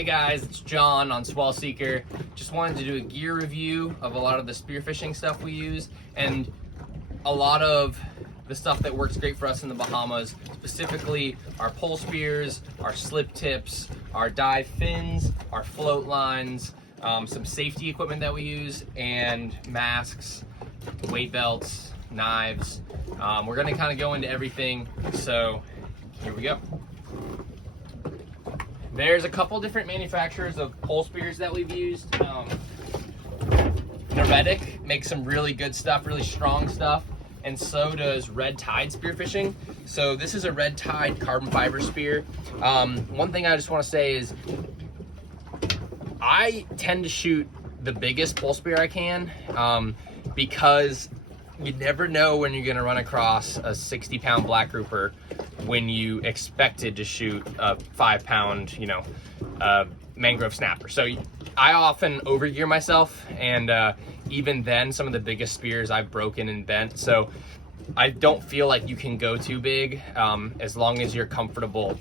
Hey guys, it's John on Swell. Just wanted to do a gear review of a lot of the spearfishing stuff we use and a lot of the stuff that works great for us in the Bahamas, specifically our pole spears, our slip tips, our dive fins, our float lines, some safety equipment that we use, and masks, weight belts, knives. We're gonna kind of go into everything, so here we go. There's a couple different manufacturers of pole spears that we've used. Noretic makes some really good stuff, really strong stuff, and so does Red Tide Spearfishing. So this is a Red Tide carbon fiber spear. One thing I just want to say is I tend to shoot the biggest pole spear I can because you never know when you're gonna run across a 60-pound black grouper when you expected to shoot a 5-pound, mangrove snapper. So I often overgear myself, and even then, some of the biggest spears I've broken and bent. So I don't feel like you can go too big as long as you're comfortable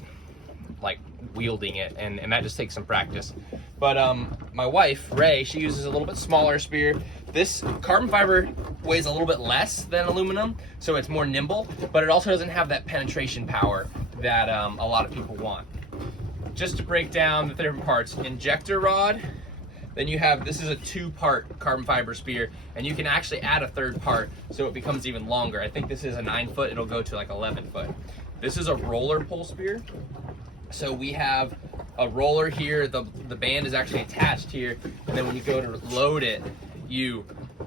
like wielding it, and that just takes some practice. But my wife, Ray, she uses a little bit smaller spear. This carbon fiber weighs a little bit less than aluminum, so it's more nimble, but it also doesn't have that penetration power that a lot of people want. Just to break down the different parts, injector rod, then you have, this is a 2-part carbon fiber spear, and you can actually add a 3rd part so it becomes even longer. I think this is a 9-foot, it'll go to like 11-foot. This is a roller pole spear. So we have a roller here, the band is actually attached here, and then when you go to load it,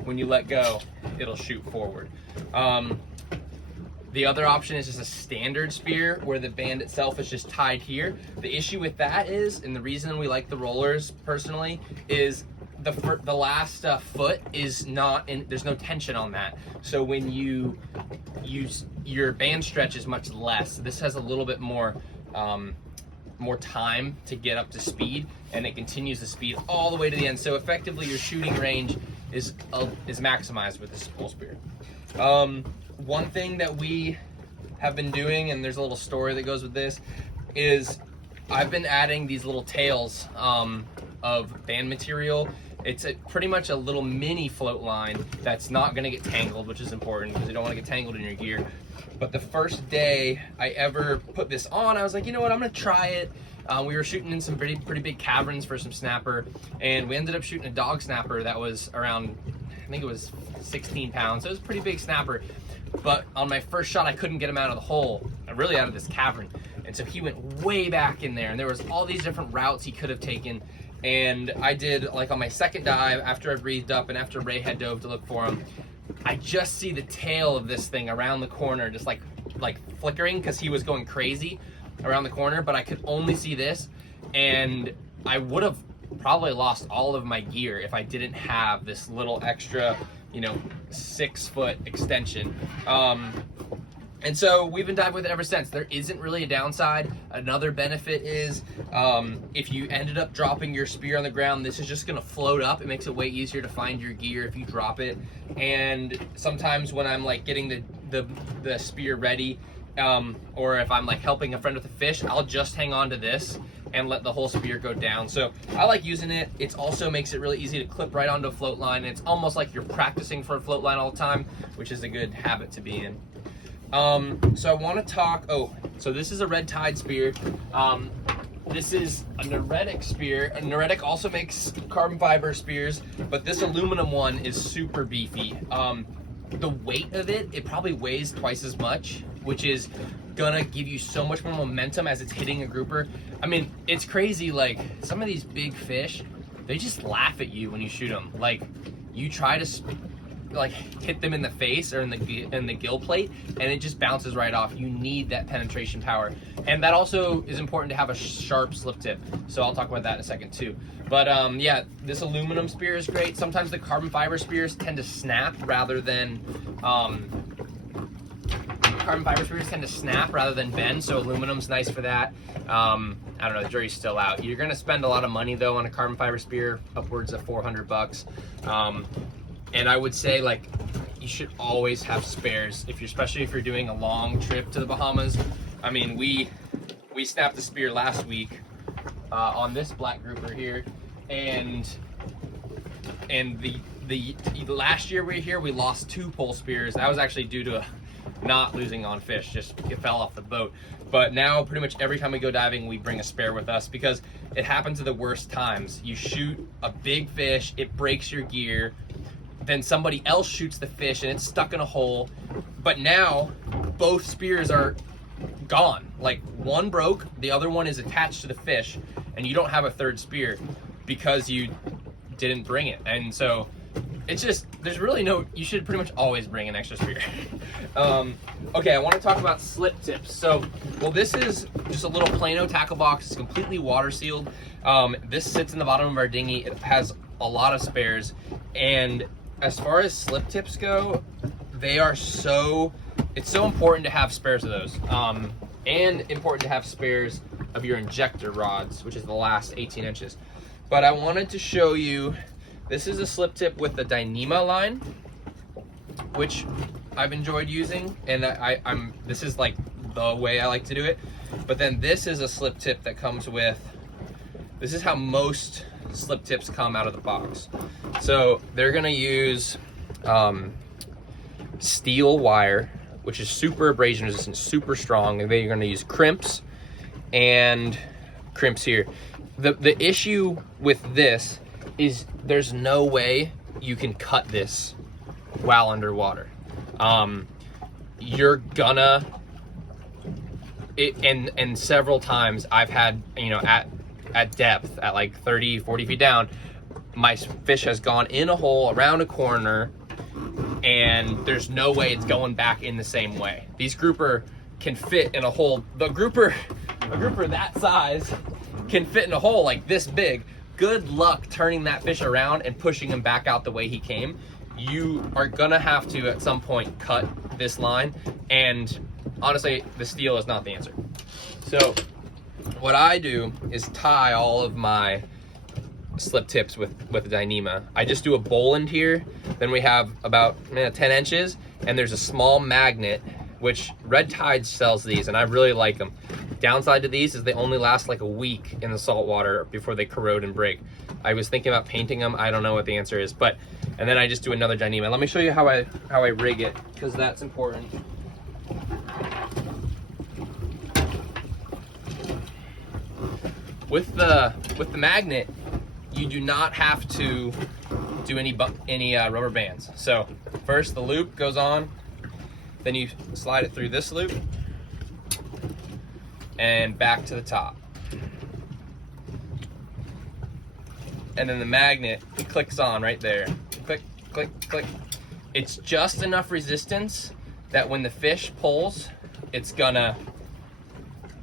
when you let go, it'll shoot forward. The other option is just a standard spear where the band itself is just tied here. The issue with that is, and the reason we like the rollers personally, is the last foot is not in, there's no tension on that. So when you use, your band stretch is much less. This has a little bit more time to get up to speed, and it continues the speed all the way to the end. So effectively your shooting range is maximized with this pole spear. One thing that we have been doing, and there's a little story that goes with this, is I've been adding these little tails of band material. It's pretty much a little mini float line that's not gonna get tangled, which is important because you don't wanna get tangled in your gear. But the first day I ever put this on, I was like, you know what, I'm gonna try it. We were shooting in some pretty big caverns for some snapper, and we ended up shooting a dog snapper that was around, I think it was 16 pounds. So it was a pretty big snapper. But on my first shot, I couldn't get him out of the hole, really out of this cavern. And so he went way back in there, and there was all these different routes he could have taken. And I did, like on my second dive, after I breathed up and after Ray had dove to look for him, I just see the tail of this thing around the corner, just like flickering, because he was going crazy around the corner, but I could only see this, and I would have probably lost all of my gear if I didn't have this little extra, 6-foot extension. And so we've been diving with it ever since. There isn't really a downside. Another benefit is if you ended up dropping your spear on the ground, this is just gonna float up. It makes it way easier to find your gear if you drop it. And sometimes when I'm like getting the spear ready, or if I'm like helping a friend with a fish, I'll just hang on to this and let the whole spear go down. So I like using it. It also makes it really easy to clip right onto a float line. It's almost like you're practicing for a float line all the time, which is a good habit to be in. So I want to talk, so this is a Red Tide spear. This is a Noretic spear. Noretic also makes carbon fiber spears, but this aluminum one is super beefy. The weight of it probably weighs twice as much, which is gonna give you so much more momentum as it's hitting a grouper. I mean, it's crazy, like some of these big fish, they just laugh at you when you shoot them. Like you try to hit them in the face or in the gill plate, and it just bounces right off. You need that penetration power, and that also is important to have a sharp slip tip. So I'll talk about that in a second too. But yeah, this aluminum spear is great. Sometimes the carbon fiber spears tend to snap rather than bend, so aluminum's nice for that. I don't know, the jury's still out. You're gonna spend a lot of money though on a carbon fiber spear, upwards of $400. And I would say, like, you should always have spares, especially if you're doing a long trip to the Bahamas. I mean, we snapped the spear last week on this black grouper here, and the last year we were here, we lost 2 pole spears. That was actually due to not losing on fish, just it fell off the boat. But now pretty much every time we go diving, we bring a spare with us because it happens at the worst times. You shoot a big fish, it breaks your gear, then somebody else shoots the fish and it's stuck in a hole. But now both spears are gone. Like, one broke, the other one is attached to the fish, and you don't have a third spear because you didn't bring it. And so it's just, there's really no, you should pretty much always bring an extra spear. Okay, I want to talk about slip tips. So, well, this is just a little Plano tackle box. It's completely water sealed. This sits in the bottom of our dinghy. It has a lot of spares, and as far as slip tips go, they are it's so important to have spares of those, and important to have spares of your injector rods, which is the last 18 inches. But I wanted to show you, this is a slip tip with the Dyneema line, which I've enjoyed using, and this is like the way I like to do it. But then this is a slip tip that comes with, this is how most slip tips come out of the box. So they're gonna use steel wire, which is super abrasion resistant, super strong, and then you're gonna use crimps and crimps here. The issue with this is there's no way you can cut this while underwater. You're gonna, and several times I've had, you know, at depth, at like 30, 40 feet down, my fish has gone in a hole around a corner, and there's no way it's going back in the same way. These grouper can fit in a hole. A grouper that size can fit in a hole like this big. Good luck turning that fish around and pushing him back out the way he came. You are gonna have to at some point cut this line, and honestly, the steel is not the answer. So what I do is tie all of my slip tips with the Dyneema. I just do a Boland here, then we have about 10 inches, and there's a small magnet, which Red Tide sells these, and I really like them. Downside to these is they only last like a week in the salt water before they corrode and break. I was thinking about painting them. I don't know what the answer is, but, and then I just do another Dyneema. Let me show you how I rig it, because that's important. With the magnet, you do not have to do any rubber bands. So first the loop goes on, then you slide it through this loop and back to the top. And then the magnet clicks on right there. Click, click, click. It's just enough resistance that when the fish pulls, it's gonna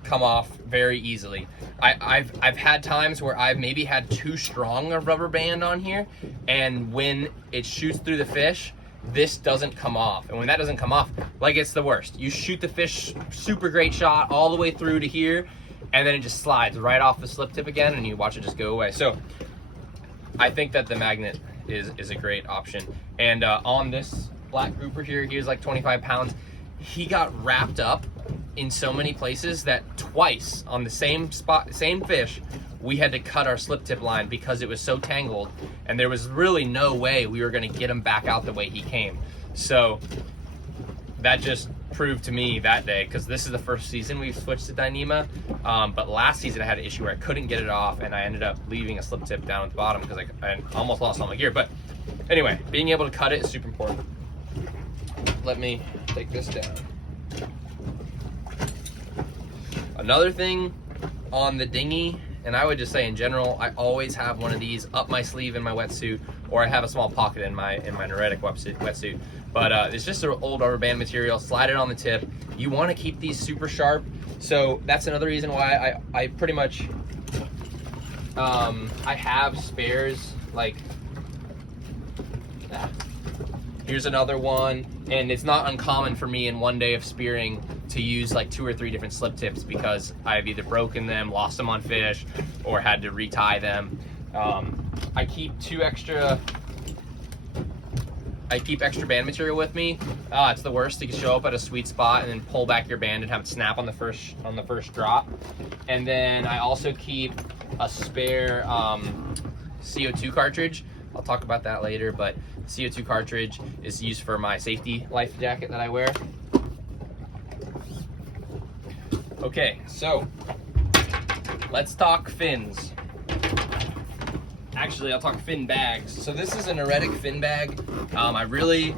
come off very easily. I've had times where I've maybe had too strong a rubber band on here, and when it shoots through the fish, this doesn't come off. And when that doesn't come off, like, it's the worst. You shoot the fish, super great shot, all the way through to here, and then it just slides right off the slip tip again, and you watch it just go away. So I think that the magnet is a great option. And on this black grouper here, he was like 25 pounds. He got wrapped up in so many places that twice on the same spot, same fish, we had to cut our slip tip line because it was so tangled, and there was really no way we were going to get him back out the way he came. So that just proved to me that day, because this is the first season we've switched to Dyneema, but last season I had an issue where I couldn't get it off, and I ended up leaving a slip tip down at the bottom because I almost lost all my gear. But anyway, being able to cut it is super important. Let me take this down. Another thing on the dinghy, and I would just say in general, I always have one of these up my sleeve in my wetsuit, or I have a small pocket in my Noretic wetsuit. But it's just an old rubber band material. Slide it on the tip. You want to keep these super sharp, so that's another reason why I pretty much I have spares. Like, here's another one, and it's not uncommon for me in one day of spearing to use like 2 or 3 different slip tips because I've either broken them, lost them on fish, or had to retie them. I keep 2 extra I keep extra band material with me. It's the worst. You can show up at a sweet spot and then pull back your band and have it snap on the first drop. And then I also keep a spare CO2 cartridge. I'll talk about that later, but CO2 cartridge is used for my safety life jacket that I wear. Okay, so let's talk fins. Actually, I'll talk fin bags. So this is an Aretic fin bag. I really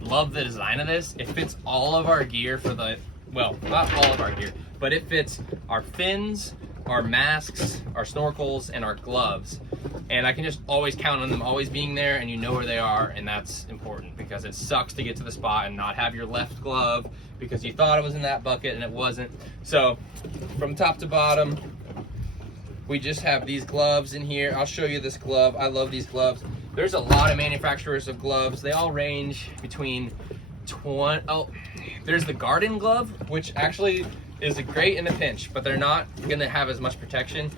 love the design of this. It fits all of our gear for the, well, not all of our gear, but it fits our fins, our masks, our snorkels, and our gloves. And I can just always count on them always being there, and you know where they are, and that's important because it sucks to get to the spot and not have your left glove because you thought it was in that bucket and it wasn't. So from top to bottom, we just have these gloves in here. I'll show you this glove. I love these gloves. There's a lot of manufacturers of gloves. They all range between there's the garden glove, which actually is great in a pinch, but they're not gonna have as much protection,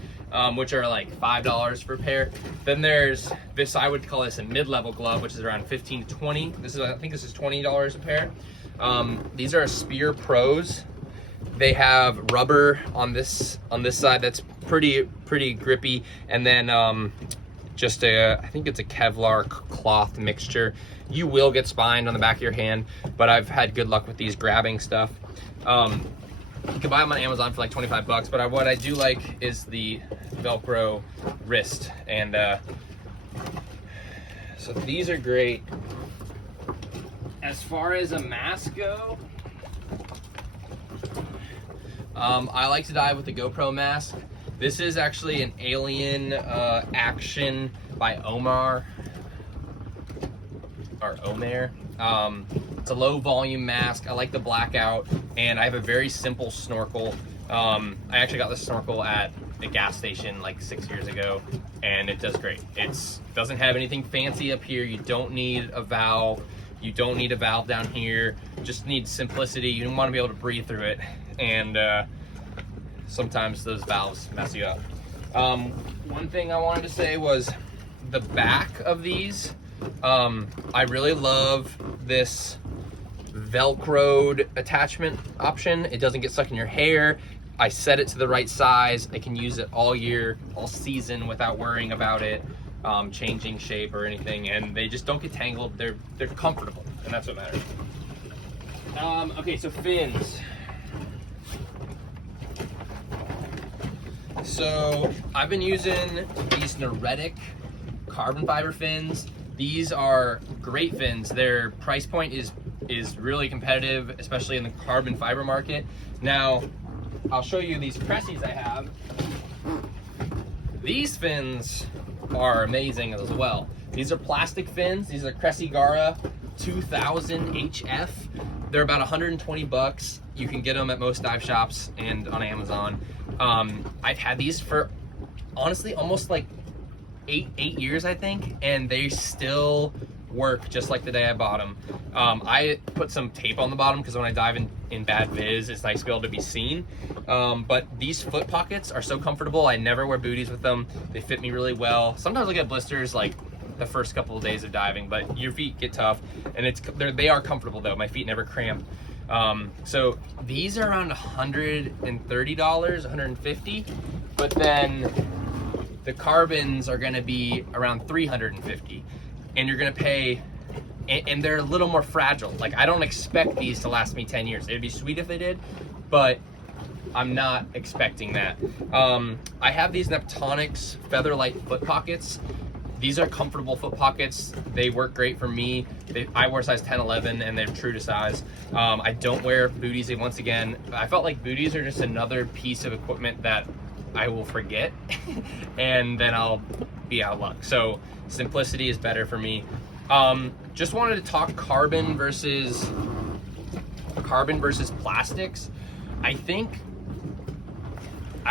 which are like $5 per pair. Then there's this, I would call this a mid-level glove, which is around 15 to 20. I think this is $20 a pair. These are Spear Pros. They have rubber on this side that's pretty grippy, and then I think it's a Kevlar cloth mixture. You will get spined on the back of your hand, but I've had good luck with these grabbing stuff. You can buy them on Amazon for like 25 bucks, but what I do like is the Velcro wrist. And so these are great. As far as a mask go, I like to dive with the GoPro mask. This is actually an Alien Action by Omer. It's a low volume mask. I like the blackout, and I have a very simple snorkel. I actually got this snorkel at a gas station like 6 years ago, and it does great. It doesn't have anything fancy up here. You don't need a valve. You don't need a valve down here. Just need simplicity. You don't want to be able to breathe through it, and sometimes those valves mess you up. One thing I wanted to say was the back of these. I really love this Velcroed attachment option. It doesn't get stuck in your hair. I set it to the right size. I can use it all year, all season without worrying about it changing shape or anything, and they just don't get tangled. They're comfortable, and that's what matters. Okay, so fins. So I've been using these Aretic carbon fiber fins. These are great fins. Their price point is really competitive, especially in the carbon fiber market. Now, I'll show you these Cressy's I have. These fins are amazing as well. These are plastic fins. These are Cressy Gara 2000 HF. They're about 120 bucks. You can get them at most dive shops and on Amazon. I've had these for honestly almost like eight years, I think, and they still work just like the day I bought them. I put some tape on the bottom because when I dive in bad viz, it's nice to be able to be seen. But these foot pockets are so comfortable. I never wear booties with them. They fit me really well. Sometimes I get blisters like the first couple of days of diving, but your feet get tough, and they are comfortable though. My feet never cramp. So these are around $130, $150, but then the carbons are gonna be around $350, and you're gonna pay, and they're a little more fragile. Like, I don't expect these to last me 10 years. It'd be sweet if they did, but I'm not expecting that. I have these Neptonics Featherlight foot pockets. These are comfortable foot pockets. They work great for me. I wear size 10, 11, and they're true to size. I don't wear booties. Once again, I felt like booties are just another piece of equipment that I will forget, and then I'll be out of luck. So simplicity is better for me. Just wanted to talk carbon versus plastics. I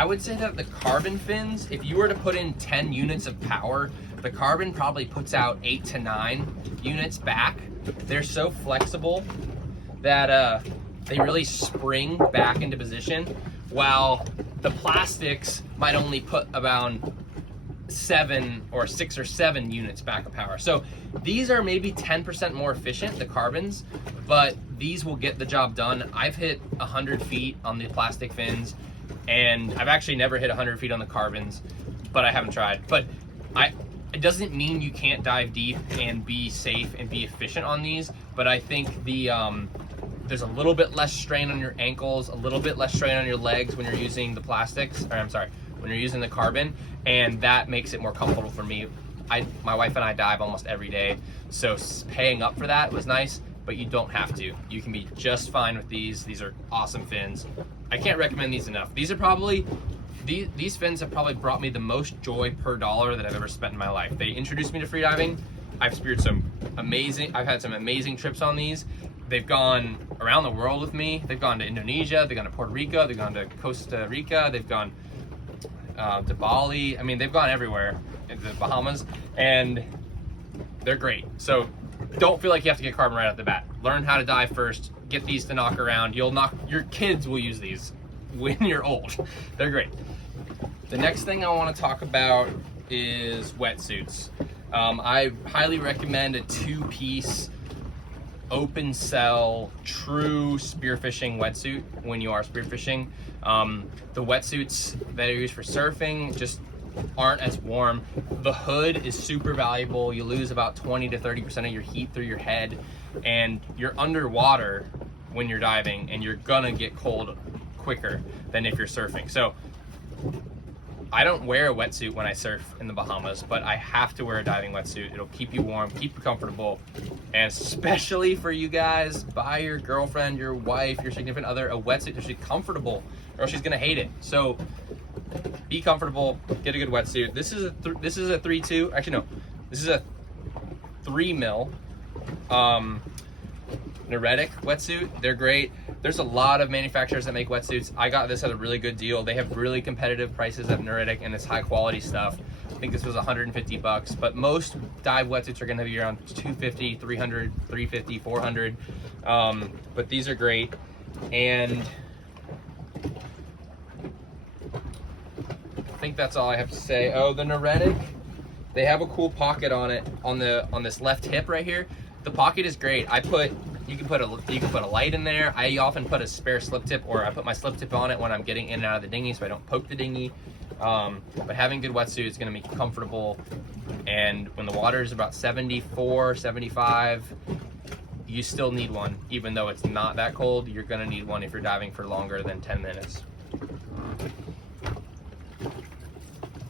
would say that the carbon fins, if you were to put in 10 units of power, the carbon probably puts out 8 to 9 units back. They're so flexible that they really spring back into position, while the plastics might only put about 6 or 7 units backup power. So these are maybe 10% more efficient, the carbons, but these will get the job done. I've hit 100 feet on the plastic fins, and I've actually never hit 100 feet on the carbons, but I haven't tried. But it doesn't mean you can't dive deep and be safe and be efficient on these, but I think there's a little bit less strain on your ankles, a little bit less strain on your legs when you're using the plastics, or I'm sorry, when you're using the carbon, and that makes it more comfortable for me. My wife and I dive almost every day, so paying up for that was nice, but you don't have to. You can be just fine with these. These are awesome fins. I can't recommend these enough. These are probably, these fins have probably brought me the most joy per dollar that I've ever spent in my life. They introduced me to freediving. I've had some amazing trips on these. They've gone around the world with me. They've gone to Indonesia, they've gone to Puerto Rico, they've gone to Costa Rica, they've gone to Bali. I mean, they've gone everywhere, in the Bahamas, and they're great. So don't feel like you have to get carbon right off the bat. Learn how to dive first, get these to knock around. Your kids will use these when you're old. They're great. The next thing I want to talk about is wetsuits. I highly recommend a 2-piece open cell true spearfishing wetsuit when you are spearfishing. The wetsuits that are used for surfing just aren't as warm. The hood is super valuable. You lose about 20 to 30% of your heat through your head, and you're underwater when you're diving, and you're gonna get cold quicker than if you're surfing. So I don't wear a wetsuit when I surf in the Bahamas, but I have to wear a diving wetsuit. It'll keep you warm, keep you comfortable, and especially for you guys, buy your girlfriend, your wife, your significant other a wetsuit that she's comfortable, or she's gonna hate it. So be comfortable, get a good wetsuit. This is a 3.2. Actually, no, this is a 3 mil Noretic wetsuit. They're great. There's a lot of manufacturers that make wetsuits. I got this at a really good deal. They have really competitive prices at Noretic, and it's high quality stuff. I think this was 150 bucks, but most dive wetsuits are gonna be around 250, 300, 350, 400. But these are great. And I think that's all I have to say. Oh, the Noretic, they have a cool pocket on it, on this left hip right here. The pocket is great. You can put a light in there. I often put a spare slip tip, or I put my slip tip on it when I'm getting in and out of the dinghy so I don't poke the dinghy. But having good wetsuit is gonna make you comfortable. And when the water is about 74, 75, you still need one. Even though it's not that cold, you're gonna need one if you're diving for longer than 10 minutes.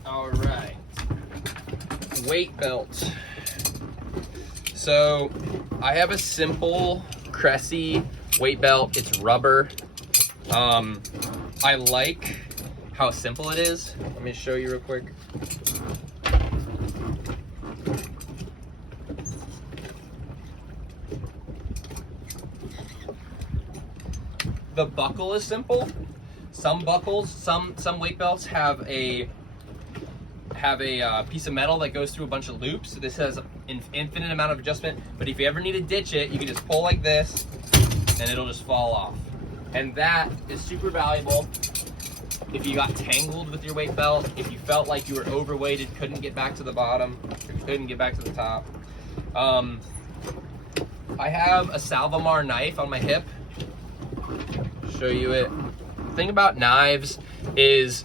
All right, weight belt. So I have a simple Cressy weight belt. It's rubber. I like how simple it is. Let me show you real quick. The buckle is simple. Some buckles, some weight belts have a piece of metal that goes through a bunch of loops. So this has an infinite amount of adjustment, but if you ever need to ditch it, you can just pull like this and it'll just fall off. And that is super valuable if you got tangled with your weight belt, if you felt like you were overweighted, couldn't get back to the bottom, couldn't get back to the top. I have a Salvamar knife on my hip. Show you it. The thing about knives is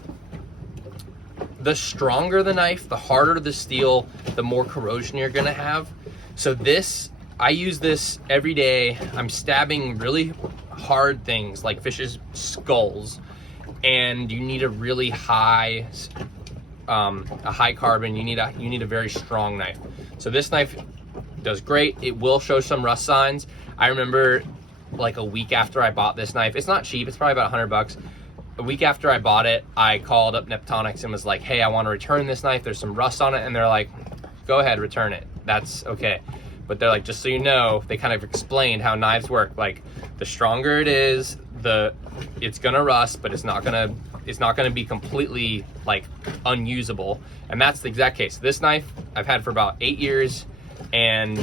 the stronger the knife, the harder the steel, the more corrosion you're gonna have. So this, I use this every day. I'm stabbing really hard things like fish's skulls, and you need a really high, a high carbon. You need a very strong knife. So this knife does great. It will show some rust signs. I remember like a week after I bought this knife. It's not cheap. It's probably about 100 bucks. A week after I bought it, I called up Neptonics and was like, hey, I want to return this knife. There's some rust on it. And they're like, go ahead, return it. That's okay. But they're like, just so you know, they kind of explained how knives work. Like, the stronger it is, it's gonna rust, but it's not gonna be completely like unusable. And that's the exact case. This knife I've had for about 8 years, and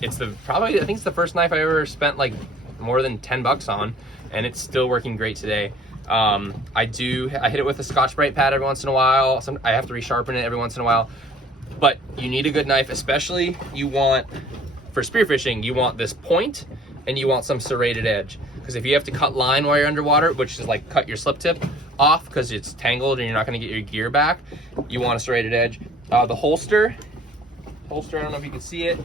it's I think it's the first knife I ever spent like more than 10 bucks on, and it's still working great today. I hit it with a Scotch-Brite pad every once in a while. I have to resharpen it every once in a while. But you need a good knife, especially for spearfishing, you want this point and you want some serrated edge. Because if you have to cut line while you're underwater, which is like cut your slip tip off because it's tangled and you're not going to get your gear back, you want a serrated edge. The holster, I don't know if you can see it.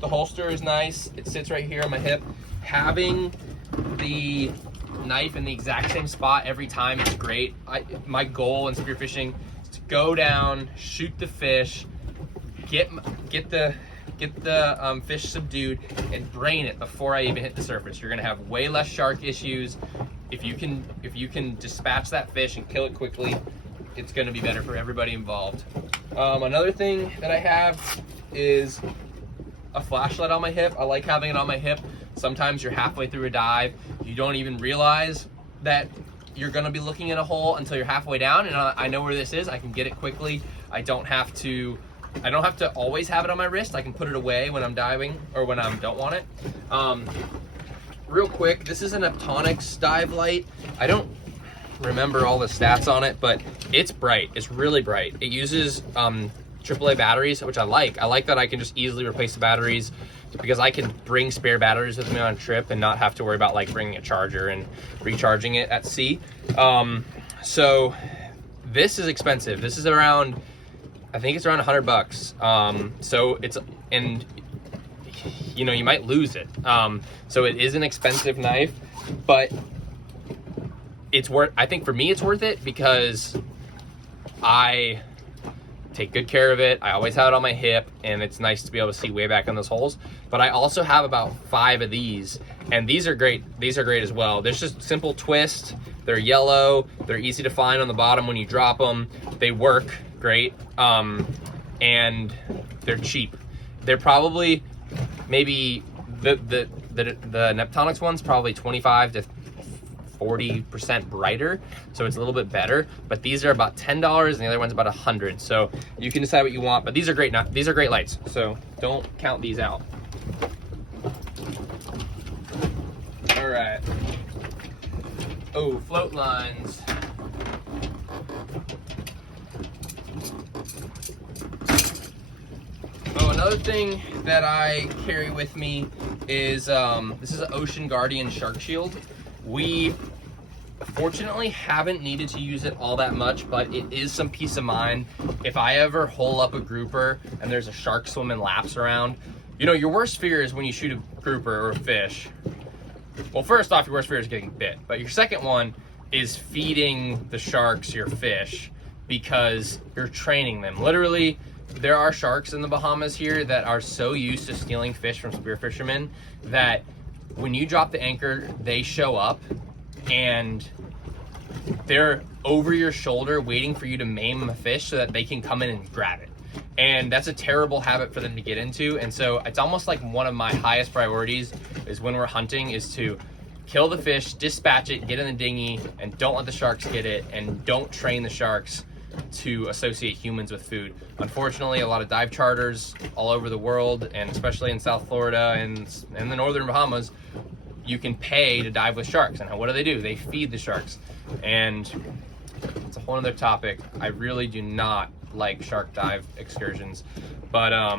The holster is nice. It sits right here on my hip. Having the knife in the exact same spot every time is great. My goal in spearfishing is to go down, shoot the fish, get the fish subdued, and brain it before I even hit the surface. You're gonna have way less shark issues if you can dispatch that fish and kill it quickly. It's gonna be better for everybody involved. Another thing that I have is a flashlight on my hip. I like having it on my hip. Sometimes you're halfway through a dive, you don't even realize that you're gonna be looking at a hole until you're halfway down, and I know where this is. I can get it quickly. I don't have to always have it on my wrist. I can put it away when I'm diving or when I don't want it. Real quick, this is an Optonics dive light. I don't remember all the stats on it, but it's bright. It's really bright. It uses AAA batteries, which I like. I like that I can just easily replace the batteries because I can bring spare batteries with me on a trip and not have to worry about like bringing a charger and recharging it at sea. So this is expensive. This is around, I think it's around $100. So it's, and you know, you might lose it. So it is an expensive knife, but it's worth, I think for me it's worth it because I take good care of it. I always have it on my hip, and it's nice to be able to see way back in those holes. But I also have about 5 of these, and these are great. These are great as well. There's just simple twist. They're yellow. They're easy to find on the bottom when you drop them. They work great, and they're cheap. They're probably maybe the Neptonics one's probably 25 to 40% brighter, so it's a little bit better. But these are about $10, and the other one's about $100. So you can decide what you want. But these are great. These are great lights. So don't count these out. All right. Oh, float lines. Oh, another thing that I carry with me is this is an Ocean Guardian Shark Shield. We fortunately haven't needed to use it all that much, but it is some peace of mind. If I ever hole up a grouper and there's a shark swimming laps around, you know, your worst fear is when you shoot a grouper or a fish. Well, first off, your worst fear is getting bit, but your second one is feeding the sharks your fish because you're training them. Literally, there are sharks in the Bahamas here that are so used to stealing fish from spear fishermen that when you drop the anchor, they show up and they're over your shoulder waiting for you to maim a fish so that they can come in and grab it. And that's a terrible habit for them to get into. And so it's almost like one of my highest priorities is when we're hunting is to kill the fish, dispatch it, get in the dinghy, and don't let the sharks get it, and don't train the sharks to associate humans with food. Unfortunately, a lot of dive charters all over the world, and especially in South Florida and the northern Bahamas, you can pay to dive with sharks. And what do? They feed the sharks. And it's a whole other topic. I really do not like shark dive excursions. But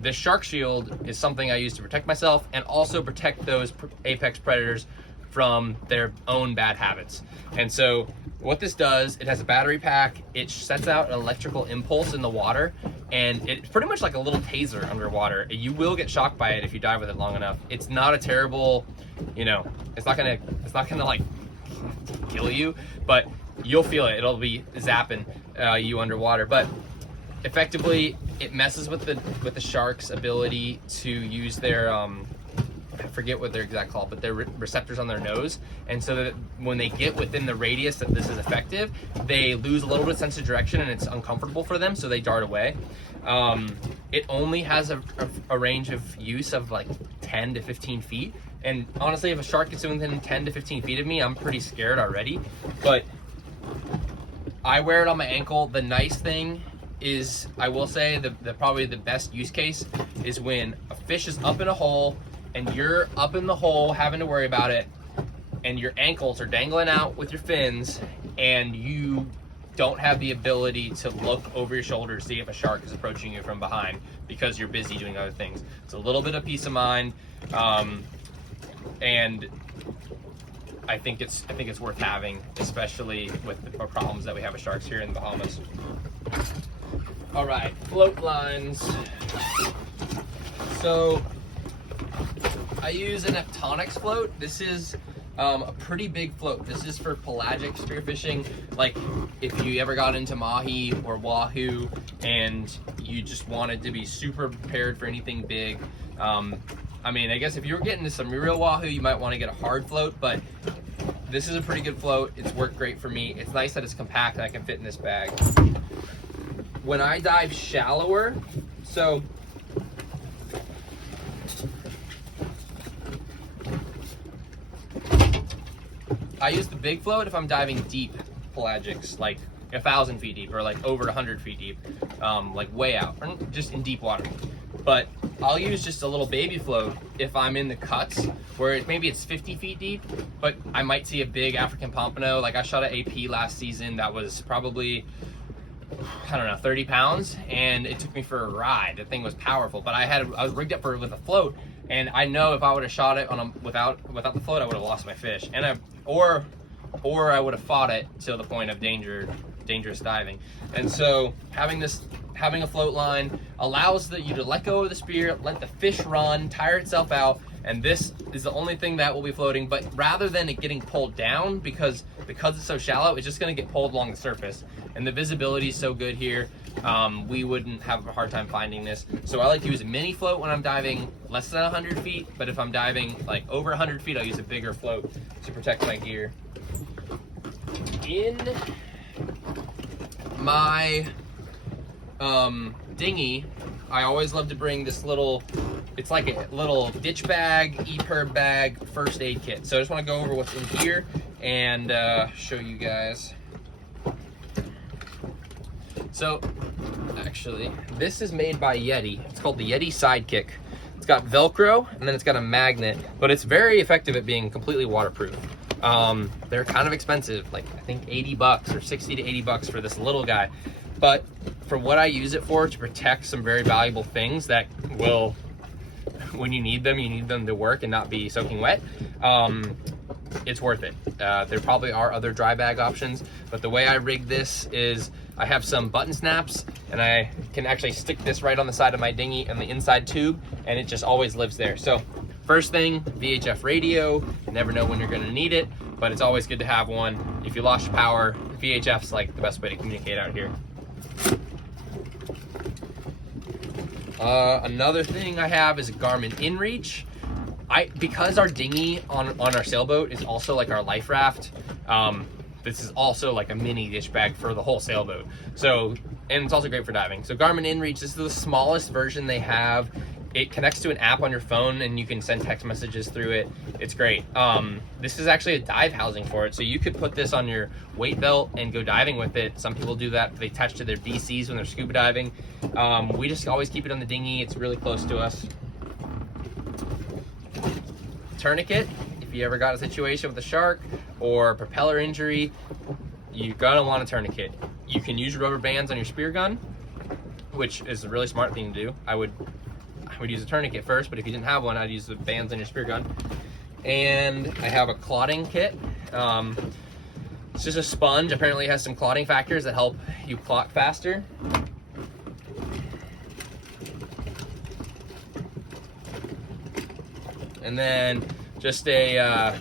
this shark shield is something I use to protect myself and also protect those apex predators from their own bad habits. And so what this does, it has a battery pack, it sets out an electrical impulse in the water, and it's pretty much like a little taser underwater. You will get shocked by it if you dive with it long enough. It's not a terrible, you know, it's not gonna like kill you, but you'll feel it. It'll be zapping you underwater. But effectively, it messes with the shark's ability to use their I forget what they're exact called, but they're receptors on their nose, and so that when they get within the radius that this is effective, they lose a little bit of sense of direction, and it's uncomfortable for them, so they dart away. It only has a range of use of like 10 to 15 feet, and honestly, if a shark gets within 10 to 15 feet of me, I'm pretty scared already. But I wear it on my ankle. The nice thing is, I will say, the probably the best use case is when a fish is up in a hole and you're up in the hole having to worry about it. and your ankles are dangling out with your fins, and you don't have the ability to look over your shoulder to see if a shark is approaching you from behind because you're busy doing other things. It's a little bit of peace of mind, and I think it's worth having, especially with the problems that we have with sharks here in the Bahamas. All right, float lines. So I use an Eptonics float. This is a pretty big float. This is for pelagic spearfishing. Like if you ever got into mahi or wahoo and you just wanted to be super prepared for anything big. I mean, I guess if you were getting to some real wahoo, you might want to get a hard float, but this is a pretty good float. It's worked great for me. It's nice that it's compact and I can fit in this bag. When I dive shallower, so I use the big float if I'm diving deep pelagics, like 1,000 feet deep or like over 100 feet deep, like way out, or just in deep water. But I'll use just a little baby float if I'm in the cuts where maybe it's 50 feet deep, but I might see a big African pompano. Like I shot an AP last season that was probably, I don't know, 30 pounds, and it took me for a ride. The thing was powerful, but I was rigged up with a float, and I know if I would have shot it on without the float, I would have lost my fish, and or I would have fought it till the point of dangerous diving. And so having a float line allows you to let go of the spear, let the fish run, tire itself out, and this is the only thing that will be floating. But rather than it getting pulled down, because it's so shallow, it's just going to get pulled along the surface, and the visibility is so good here, we wouldn't have a hard time finding this. So I like to use a mini float when I'm diving less than 100 feet, but if I'm diving like over 100 feet, I'll use a bigger float to protect my gear. In my dinghy, I always love to bring this little, it's like a little ditch bag, EPIRB bag, first aid kit. So I just want to go over what's in here and show you guys. So actually, this is made by Yeti. It's called the Yeti Sidekick. It's got Velcro and then it's got a magnet, but it's very effective at being completely waterproof. They're kind of expensive, like I think 80 bucks or 60 to 80 bucks for this little guy. But for what I use it for, to protect some very valuable things that will, when you need them to work and not be soaking wet, it's worth it. There probably are other dry bag options, but the way I rig this is I have some button snaps, and I can actually stick this right on the side of my dinghy and the inside tube, and it just always lives there. So first thing, VHF radio. You never know when you're going to need it, but it's always good to have one. If you lost your power, VHF's like the best way to communicate out here. Another thing I have is a Garmin InReach. Because our dinghy on our sailboat is also like our life raft, this is also like a mini dish bag for the whole sailboat. So, and it's also great for diving. So Garmin InReach, this is the smallest version they have. It connects to an app on your phone and you can send text messages through it. It's great. This is actually a dive housing for it. So you could put this on your weight belt and go diving with it. Some people do that. They attach to their BCs when they're scuba diving. We just always keep it on the dinghy. It's really close to us. Tourniquet. If you ever got a situation with a shark or propeller injury, you're gonna want a tourniquet. You can use rubber bands on your spear gun, which is a really smart thing to do. I would use a tourniquet first, but if you didn't have one, I'd use the bands on your spear gun. And I have a clotting kit. It's just a sponge. Apparently it has some clotting factors that help you clot faster. And then just a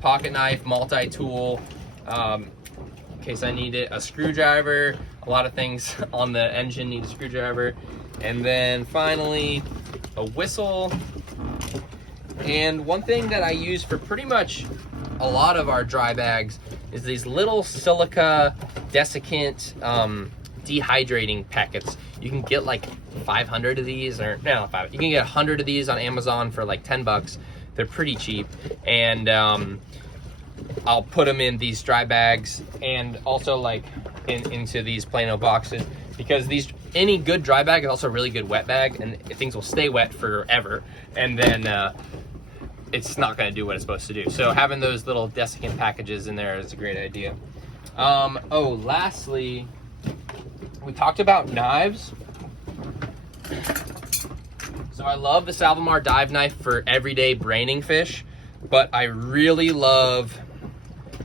pocket knife, multi-tool, in case I need it, a screwdriver. A lot of things on the engine need a screwdriver. And then finally, a whistle. And one thing that I use for pretty much a lot of our dry bags is these little silica desiccant dehydrating packets. You can get like 500 of these, or no, not 500. You can get 100 of these on Amazon for like 10 bucks. They're pretty cheap, and I'll put them in these dry bags and also like into these Plano boxes, because any good dry bag is also a really good wet bag, and things will stay wet forever. And then it's not going to do what it's supposed to do. So having those little desiccant packages in there is a great idea. Oh, lastly, we talked about knives. So I love the Salvamar dive knife for everyday braining fish, but I really love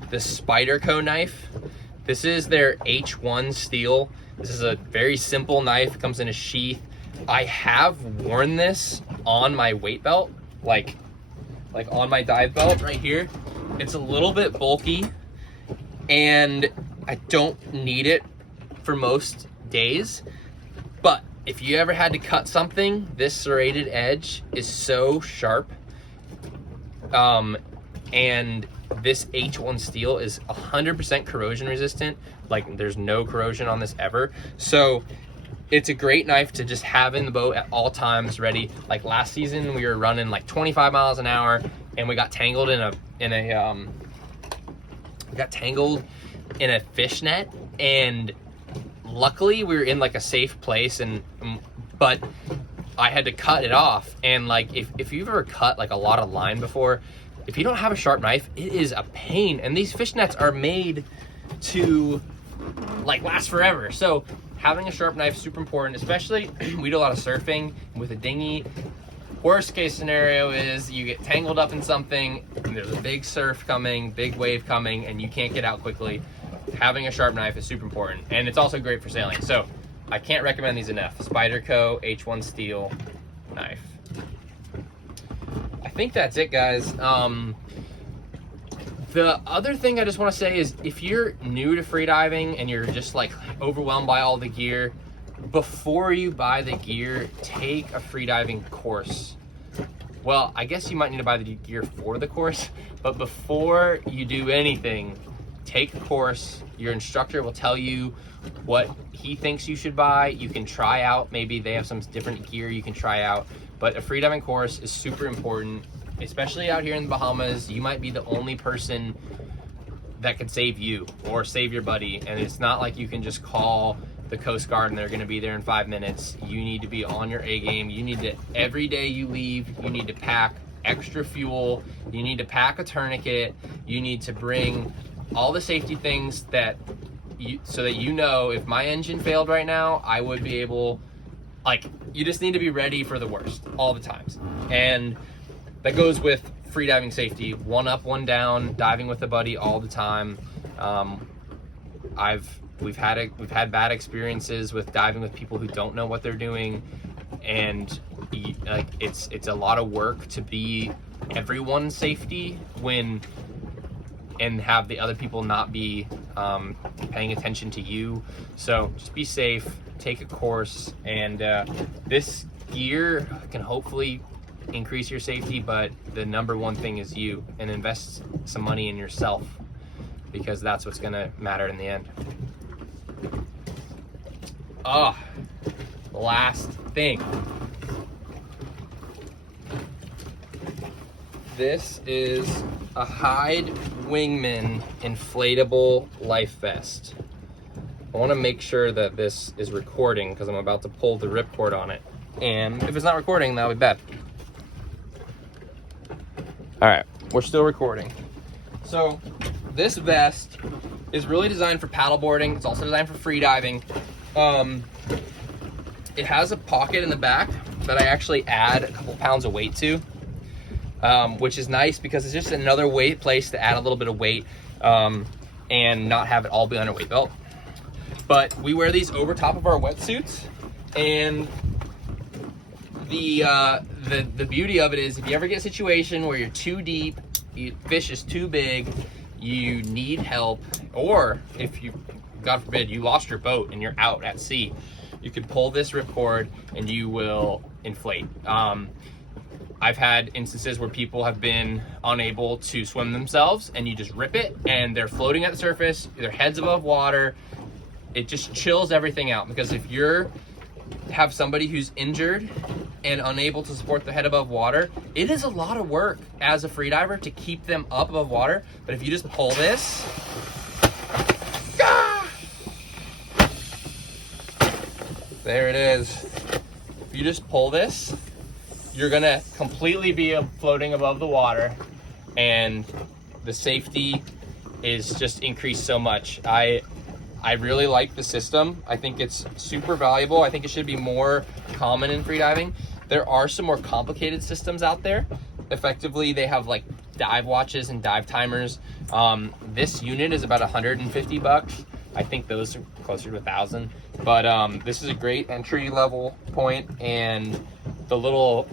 the Spyderco knife. This is their H1 steel. This is a very simple knife, comes in a sheath. I have worn this on my weight belt, like on my dive belt right here. It's a little bit bulky and I don't need it for most days, but if you ever had to cut something, this serrated edge is so sharp. And this H1 steel is 100% corrosion resistant. Like there's no corrosion on this ever. So it's a great knife to just have in the boat at all times ready. Like last season we were running like 25 miles an hour and we got tangled in a fish net, and luckily we were in like a safe place, but I had to cut it off. And like if you've ever cut like a lot of line before, if you don't have a sharp knife, it is a pain. And these fish nets are made to like last forever. So having a sharp knife is super important, especially we do a lot of surfing with a dinghy. Worst case scenario is you get tangled up in something and there's a big surf coming, big wave coming, and you can't get out quickly. Having a sharp knife is super important, and it's also great for sailing. So I can't recommend these enough. Spyderco H1 steel knife. I think that's it, guys. The other thing I just want to say is if you're new to freediving and you're just like overwhelmed by all the gear, before you buy the gear, take a freediving course. Well, I guess you might need to buy the gear for the course, but before you do anything, take a course. Your instructor will tell you what he thinks you should buy. You can try out, maybe they have some different gear you can try out, but a freediving course is super important, especially out here in the Bahamas. You might be the only person that could save you or save your buddy, and it's not like you can just call the Coast Guard and they're going to be there in 5 minutes. You need to be on your A game. You need to, every day you leave, you need to pack extra fuel. You need to pack a tourniquet. You need to bring all the safety things that so that you know if my engine failed right now, I would be able, like, you just need to be ready for the worst all the times. And that goes with freediving safety, one up, one down, diving with a buddy all the time. We've had bad experiences with diving with people who don't know what they're doing, and like it's a lot of work to be everyone's safety and have the other people not be paying attention to you. So just be safe, take a course, and this gear can hopefully increase your safety, but the number one thing is you, and invest some money in yourself, because that's what's gonna matter in the end. Last thing. This is a Hyde Wingman inflatable life vest. I want to make sure that this is recording because I'm about to pull the ripcord on it. And if it's not recording, that'll be bad. All right, we're still recording. So this vest is really designed for paddleboarding. It's also designed for freediving. It has a pocket in the back that I actually add a couple pounds of weight to, which is nice because it's just another place to add a little bit of weight and not have it all be on a weight belt. But we wear these over top of our wetsuits, and the beauty of it is if you ever get a situation where you're too deep, fish is too big, you need help, or if you, God forbid, you lost your boat and you're out at sea, you can pull this ripcord and you will inflate. I've had instances where people have been unable to swim themselves, and you just rip it and they're floating at the surface, their head's above water. It just chills everything out, because if you're have somebody who's injured and unable to support their head above water, it is a lot of work as a freediver to keep them up above water. But if you just pull this, there it is. If you just pull this, you're gonna completely be floating above the water, and the safety is just increased so much. I really like the system. I think it's super valuable. I think it should be more common in freediving. There are some more complicated systems out there. Effectively, they have like dive watches and dive timers. This unit is about $150. I think those are closer to 1,000. But this is a great entry level point, and the little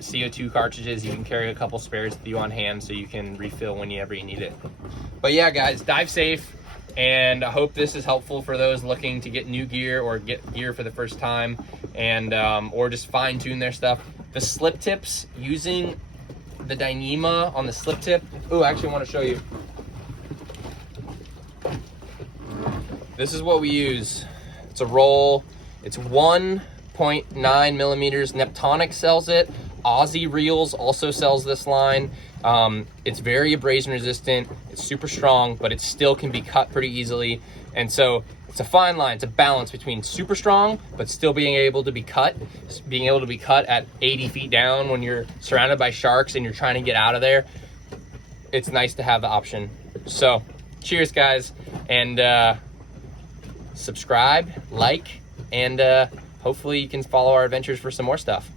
CO2 cartridges, you can carry a couple spares with you on hand so you can refill whenever you need it. But yeah, guys, dive safe. And I hope this is helpful for those looking to get new gear or get gear for the first time, and or just fine tune their stuff. The slip tips, using the Dyneema on the slip tip. Oh, I actually want to show you. This is what we use. It's a roll. It's 1.9 millimeters. Neptonic sells it. Aussie Reels also sells this line. It's very abrasion resistant. It's super strong, but it still can be cut pretty easily. And so it's a fine line. It's a balance between super strong, but still being able to be cut. Being able to be cut at 80 feet down when you're surrounded by sharks and you're trying to get out of there. It's nice to have the option. So cheers, guys. And subscribe, like, and hopefully you can follow our adventures for some more stuff.